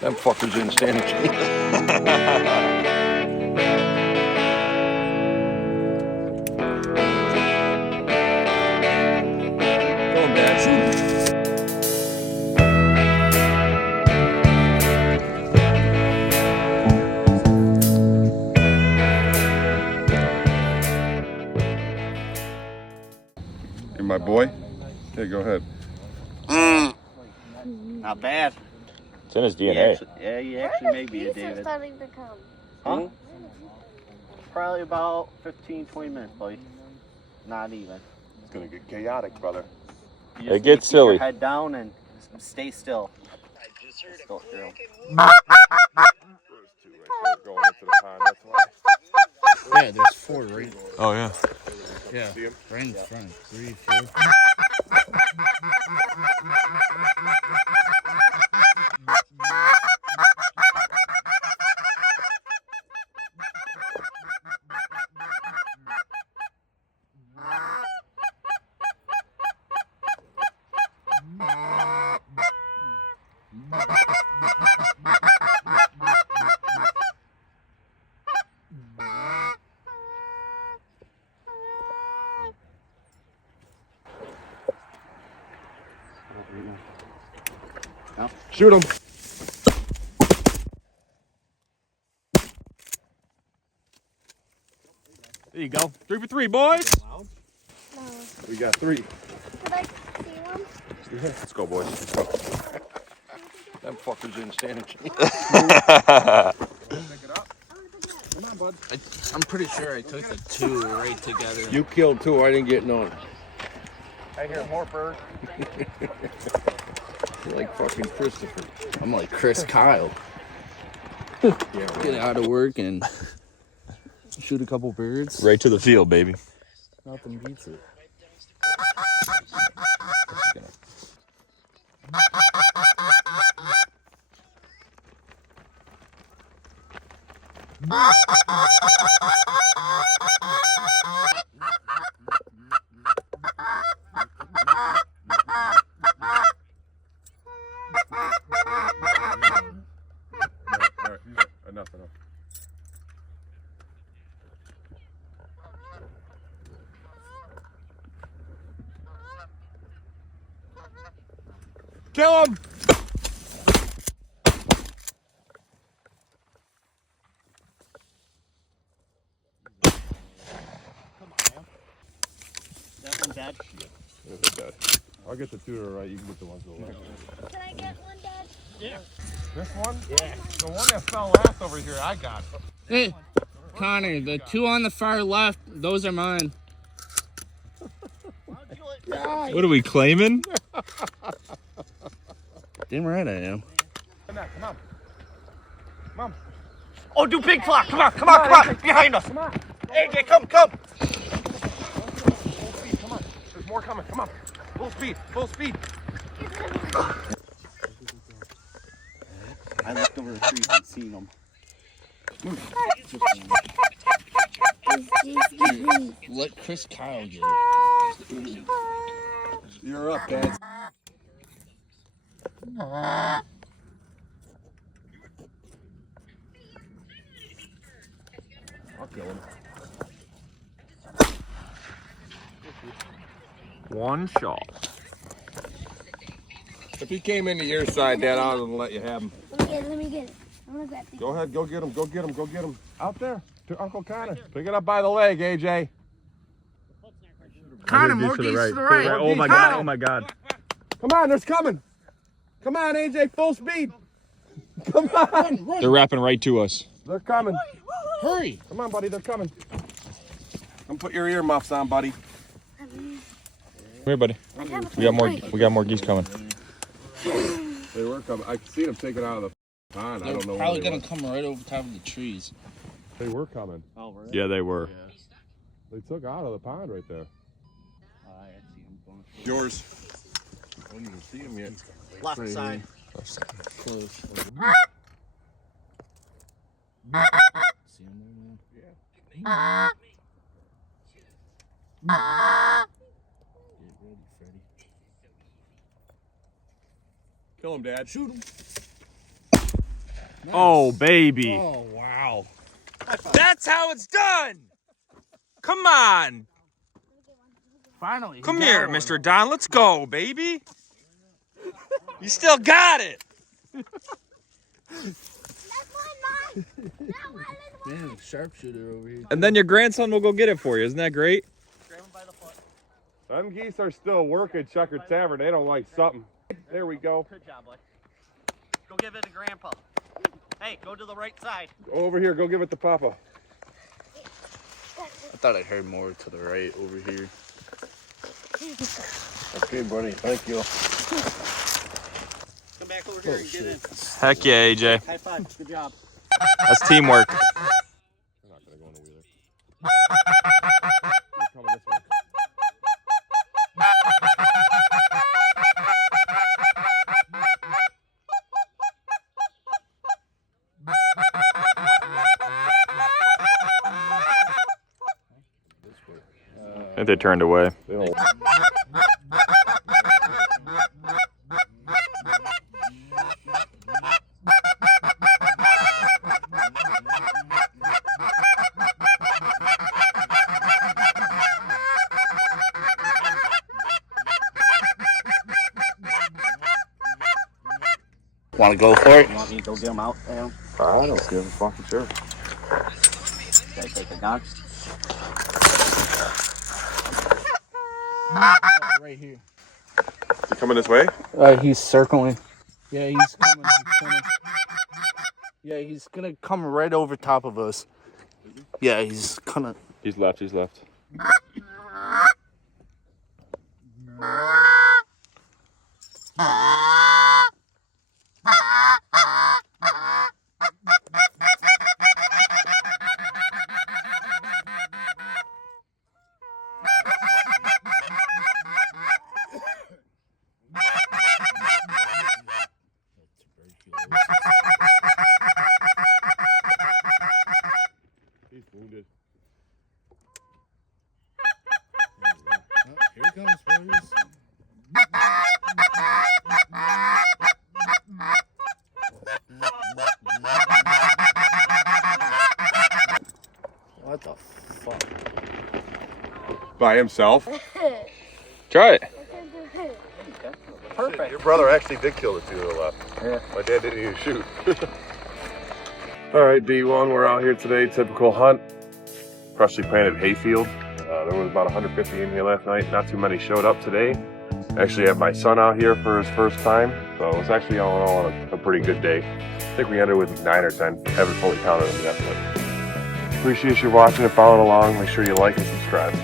Them fuckers didn't stand a chance. Going bad. You're my boy? Okay, go ahead. Not bad. It's in his DNA. You actually may be a David. Starting to come. Huh? Probably about 15-20 minutes, buddy. Not even. It's gonna get chaotic, brother. You just It gets need to keep silly. Your head down and stay still. Still through. There's two right there going into the pond, that's why. Yeah, there's 4 right. Oh, yeah. Yeah, See 'em? right in front. 3, 4. Shoot him. There you go. 3 for 3, boys. No. We got 3. Could I see one? Yeah, let's go, boys. Let's go. Them fuckers didn't stand a chance. Pick it up. Come on, bud. I'm pretty sure I took the 2 right together. You killed 2, I didn't get none. I hear more birds. You're like fucking Christopher. I'm like Chris Kyle. Get out of work and shoot a couple birds. Right to the field, baby. Nothing beats it. All right, enough. Kill him! That one's dead. I'll get the 2 to the right. You can get the ones to the left. Can I get one, Dad? This one? Yeah. The one that fell last over here, I got. Hey, Connor, the 2 on the far left, those are mine. What are we claiming? Damn right I am. Come on. Come on. Oh, do big flock. Come on. Behind us. Come on. AJ, come. Come on. There's more coming. Come on. Full speed. I looked over the trees and seen them. Let Chris Kyle get it. You're up, Dad. I'll kill him. One shot. If he came into your side, Dad, I was gonna let you have him. Let me get it. I'm gonna grab it. Go ahead, go get him. Out there to Uncle Connor. Pick it up by the leg, AJ. Connor, more geese to the right. Oh my god, oh my god. Come on, there's coming. Come on, AJ, full speed. Come on. They're wrapping right to us. They're coming. Hurry. Come on, buddy, they're coming. Come put your earmuffs on, buddy. Come here, buddy. We got more geese coming. They were coming. I see them taking out of the pond. I They're don't know probably where gonna come right over top of the trees. they were coming. Oh, really? Yeah, they were. They took out of the pond right there. I see them going. Yours. I don't even see them yet. Left side. Close. See him there, man? Yeah. Get ready, Freddy. Kill him, Dad. Shoot him. Oh, baby. Oh, wow. That's how it's done. Come on. Finally. Come here, Mr. Don. Let's go, baby. You still got it. That's mine. That one is mine. Man, sharpshooter over here. And then your grandson will go get it for you. Isn't that great? Grab him by the foot. Them geese are still working Checker Tavern. They don't like something. There we go. Good job, boy. Go give it to Grandpa. Hey, go to the right side. Over here, go give it to Papa. I thought I heard more to the right over here. Okay, buddy. Thank you. Come back over here and get in. Heck yeah, AJ. High five. Good job. That's teamwork. I'm not gonna go in the wheeler. He's coming this way. I think they turned away. They don't. Want to go for it? You want me to go get him out? Damn. I don't give a fucking sure. Should I take a gun? Right here. Is he coming this way? He's circling. Yeah, he's coming. He's coming. Yeah, he's gonna come right over top of us. Yeah, he's gonna. He's left. He's left. He's wounded. Here he comes, boys. What the fuck? By himself? Try it. Perfect. Your brother actually did kill the two that were left. Yeah. My dad didn't even shoot. All right, D1, we're out here today. Typical hunt. Freshly planted hayfield. There was about 150 in here last night. Not too many showed up today. I actually have my son out here for his first time. So it's actually all in all a pretty good day. I think we ended with 9 or 10. Haven't fully counted them yet, but appreciate you watching and following along. Make sure you like and subscribe.